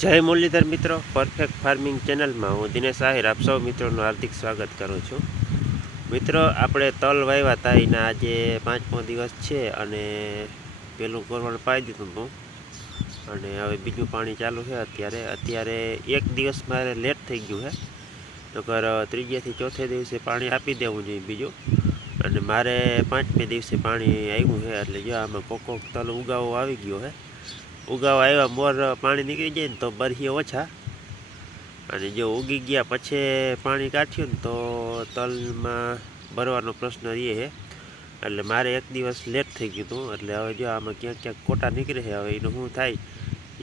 જય મુરલીધર મિત્રો perfect farming ચેનલમાં હું દિનેશ આહિર, આપ સૌ મિત્રોનું હાર્દિક સ્વાગત કરું છું. મિત્રો, આપણે તલ વાવ્યા હતા, એના આજે પાંચમો દિવસ છે અને પેલું ગોરવણ પાઈ દીધું હતું. અને હવે બીજું પાણી ચાલુ છે અત્યારે. અત્યારે એક દિવસ મારે લેટ થઈ ગયું છે. નકર ત્રીજેથી ચોથે દિવસે પાણી આપી દેવું જોઈએ બીજું. અને મારે પાંચમે દિવસે પાણી આવ્યું છે, એટલે જો આમાં કોક કોક તલ ઉગાવો આવી ગયો છે. ઉગાવા આવ્યા, મોર પાણી નીકળી જાય ને તો બરહી ઓછા. અને જો ઉગી ગયા પછી પાણી કાઢ્યું ને તો તલમાં ભરવાનો પ્રશ્ન રહે છે. એટલે મારે એક દિવસ લેટ થઈ ગયું હતું, એટલે હવે જો આમાં ક્યાંક ક્યાંક કોટા નીકળે છે, હવે એનું શું થાય,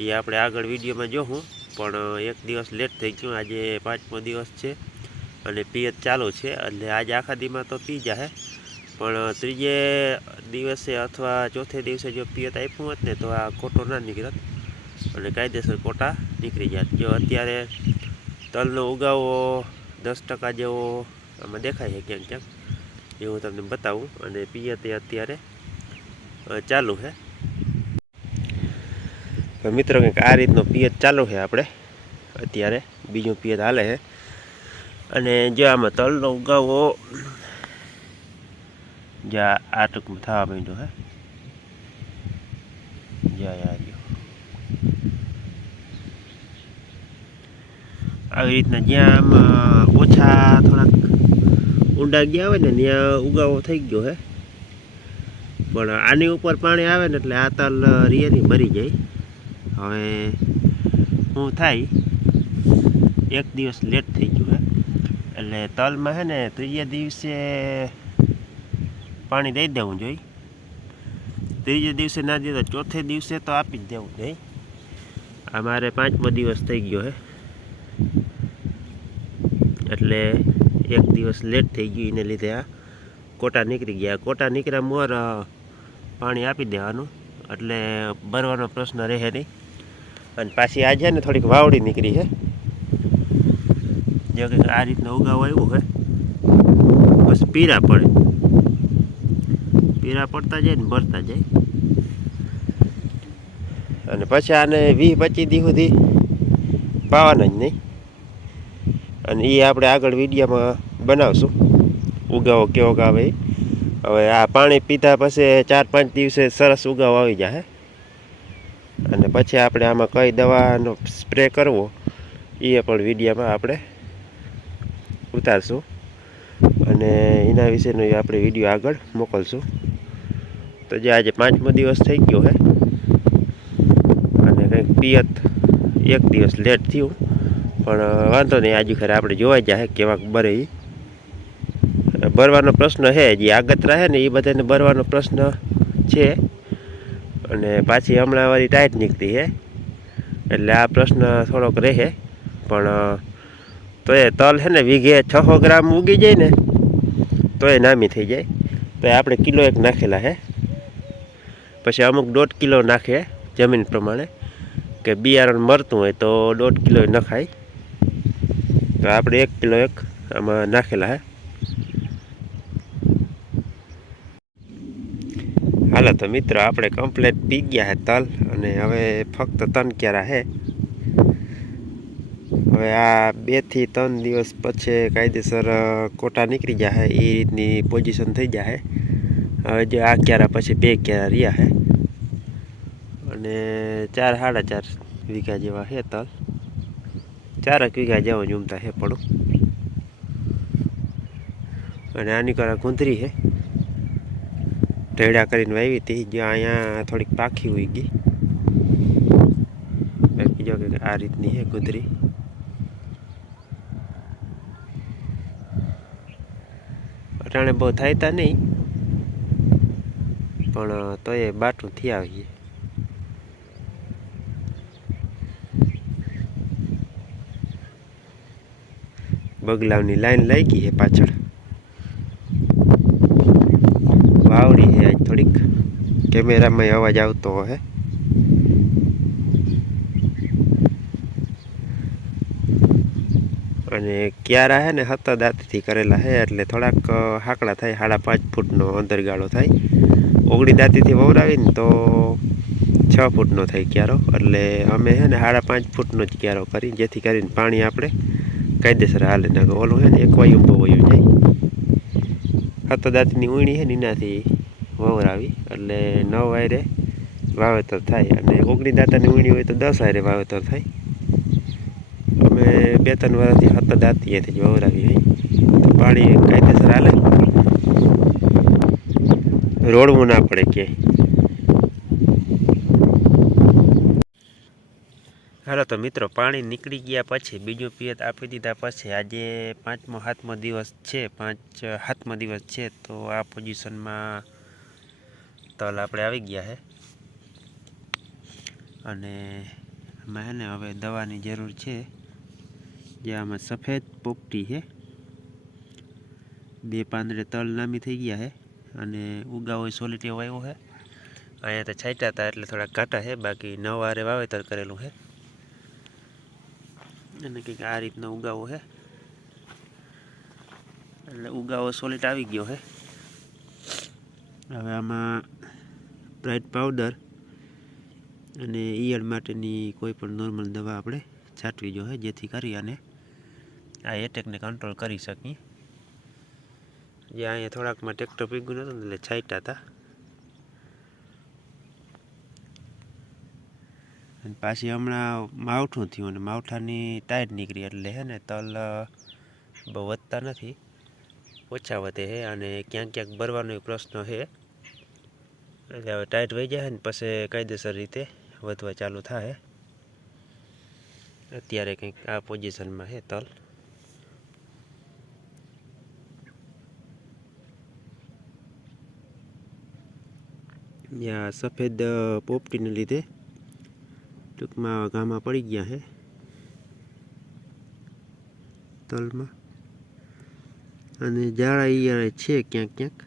એ આપણે આગળ વિડીયોમાં જોઉં પણ એક દિવસ લેટ થઈ ગયું, આજે પાંચમો દિવસ છે, અને પિયત ચાલુ છે, એટલે આજે આખા દીમાં તો પી જાહે. પણ ત્રીજે દિવસે અથવા ચોથે દિવસે જો પિયત આપ્યું હોત ને, તો આ કોટો ના નીકળત. અને કાયદેસર કોટા નીકળી જાત. જો અત્યારે તલનો ઉગાવો દસ ટકા જેવો આમાં દેખાય છે ક્યાંક ક્યાંક, એ હું તમને બતાવું. અને પિયત અત્યારે ચાલુ છે. તો મિત્રો કંઈક આ રીતનો પિયત ચાલુ છે આપણે. અત્યારે બીજું પિયત હાલે છે. અને જો આમાં તલનો ઉગાવો જ્યાં આ ટૂંકમાં થવા માંડ્યો, હે? જ્યાં યાર આવી રીતના જ્યાં આમ ઓછા થોડાક ઊંડા ગયા હોય ને, ત્યાં ઉગાવો થઈ ગયો, હે? પણ આની ઉપર પાણી આવે ને એટલે આ તલ રિયલી ભરી જાય. હવે શું થાય, એક દિવસ લેટ થઈ ગયું, હે? એટલે તલમાં, હે ને, ત્રીજા દિવસે પાણી દઈ દેવું જોઈએ. ત્રીજે દિવસે ના દે તો ચોથે દિવસે તો આપી જ દેવું જોઈએ. આ મારે પાંચમો દિવસ થઈ ગયો હે. એટલે એક દિવસ લેટ થઈ ગયું એને લીધે આ કોટા નીકળી ગયા. કોટા નીકળ્યા મોર પાણી આપી દેવાનું. એટલે ભરવાનો પ્રશ્ન રહે નહીં. અને પાછી આજે ને થોડીક વાવડી નીકળી છે. જો કે આ રીતના ઉગાવ આવ્યું છે બસ પીરા પડે. પીરા પડતા જાય ને ભરતા જાય. અને પછી આને વીસ પચીસ દી સુધી પાવાના જ નહીં. અને એ આપણે આગળ વિડીયામાં બનાવશું. ઉગાવો કેવો આવે. હવે આ પાણી પીધા પછી ચાર પાંચ દિવસે સરસ ઉગાવ આવી જાય અને પછી આપણે આમાં કઈ દવાનો સ્પ્રે કરવો એ પણ વિડીયામાં આપણે ઉતારશું. અને એના વિશેનો આપણે વીડિયો આગળ મોકલશું. તો જે આજે પાંચમો દિવસ થઈ ગયો છે અને કંઈક પિયત એક દિવસ લેટ થયું. પણ વાંધો નહીં, આજુ ખરે આપણે જોવા જાય કેવાક એ ભરવાનો પ્રશ્ન છે જે આગતરા છે ને એ બધાને ભરવાનો પ્રશ્ન છે. અને પાછી હમણાં વાળી ટાઈટ નીકળી છે એટલે આ પ્રશ્ન થોડોક રહે. પણ, તો એ તલ છે ને વીઘે છસો ગ્રામ ઉગી જાય ને, તો એ નામી થઈ જાય. તો આપણે કિલો એક નાખેલા છે પછી અમુક દોઢ કિલો નાખે જમીન પ્રમાણે. કે બિયારણ મરતું હોય તો દોઢ કિલો નખાય. તો આપણે એક કિલો એક આમાં નાખેલા હે. હાલો તો મિત્રો, આપણે કમ્પ્લેટ પી ગયા હે તલ અને હવે ફક્ત તન ક્યારા હે. હવે આ બેથી ત્રણ દિવસ પછી કાયદેસર કોટા નીકળી જાય એ રીતની પોઝિશન થઈ જાય હવે જે આ ક્યારા પછી બે ક્યારા રહ્યા હે. અને ચાર સાડા ચાર વીઘા જેવા છે તલ. ચારક વીઘા જેવા જુમતા છે પડું. અને આની કરા ગુંદરી છે ઢેડા કરીને વાવી હતી. જે અહીંયા થોડીક પાખી હોઈ ગઈ. બાકી જો કે આ રીતની છે ગુંદરી. અટાણે બહુ થાય તા નહીં. પણ તોય બાટું થઈ આવીએ. બગલાવની લાઈન લઈ ગઈ છે પાછળ. વાવડી છે આજ થોડીક. કેમેરામાં અવાજ આવતો હે. અને ક્યારા હે ને હતા દાંતથી કરેલા હે, એટલે થોડાક હાકડા થાય, સાડા પાંચ ફૂટનો અંતરગાળો થાય. ઓગળી દાંતીથી વવરાવીને તો છ ફૂટનો થાય ક્યારો. એટલે અમે છે ને સાડા પાંચ ફૂટનો જ ક્યારો કરી, જેથી કરીને પાણી આપણે કાયદેસર હાલે. ના ઓલું છે ને એક વાયુ બહુ વયું જાય. હાથો દાંતની ઉણી છે ને એનાથી વવરાવી. એટલે નવ વાયરે વાવેતર થાય. અને ઓગણી દાંતાની ઉણી હોય તો દસ વાયરે વાવેતર થાય. અમે બે ત્રણ વર્ષથી હાથો દાંતીએથી જ વવરાવી હોય પાણી કાયદેસર હાલે. રોડવું ના પડે કે. હાલો તો મિત્રો, પાણી નીકળી ગયા પછી બીજું પિયત આપી દીધા પછી આજે પાંચમો, સાતમો દિવસ છે, પાંચ, સાતમો દિવસ છે, તો આ પોઝિશનમાં તલ આપણે આવી ગયા છે અને આમાં હે હવે દવાની જરૂર છે, જે આમાં સફેદ પોપટી છે બે પાંદડે તલ નામી થઈ ગયા છે અને ઉગાવો સોલિટી વાવ્યો છે અહીંયા તો છાંટ્યા હતા એટલે થોડા કાંટા છે બાકી નવારે વાવેતર કરેલું છે અને કંઈક આ રીતનો ઉગાવો છે એટલે ઉગાવો સોલિટ આવી ગયો છે હવે આમાં બ્રાઇટ પાવડર અને ઈયળ માટેની કોઈ પણ નોર્મલ દવા આપણે છાંટવી જોઈએ જેથી કરી અને આ એટેકને કંટ્રોલ કરી શકીએ. જે અહીંયા થોડાકમાં ટ્રેક્ટર ભીગું નહોતું એટલે છાંટા હતા અને પાછી હમણાં માવઠું થયું અને માવઠાની ટાયર નીકળી એટલે હે ને તલ બહુ વધતા નથી. ઓછા વધે છે અને ક્યાંક ક્યાંક ભરવાનો ય પ્રશ્ન છે એટલે હવે ટાઈટ વહી જાય ને પછી કાયદેસર રીતે વધવા ચાલુ થાય અત્યારે કંઈક આ પોઝિશનમાં છે તલ. ત્યાં સફેદ પોપટીને લીધે ટૂંકમાં ગામમાં પડી ગયા છે તલમાં. અને જાળા ઈયળ છે ક્યાંક ક્યાંક.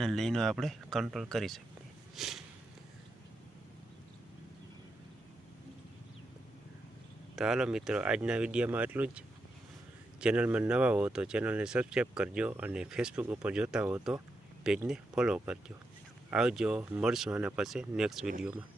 અને લઈને આપણે કંટ્રોલ કરી શકીએ. તો હાલો મિત્રો આજના વિડીયોમાં એટલું જ. ચેનલમાં નવા હો તો ચેનલને સબસ્ક્રાઈબ કરજો અને ફેસબુક ઉપર જોતા હો તો પેજને ફોલો કરજો. આવજો મળશું આના પછી નેક્સ્ટ વિડીયોમાં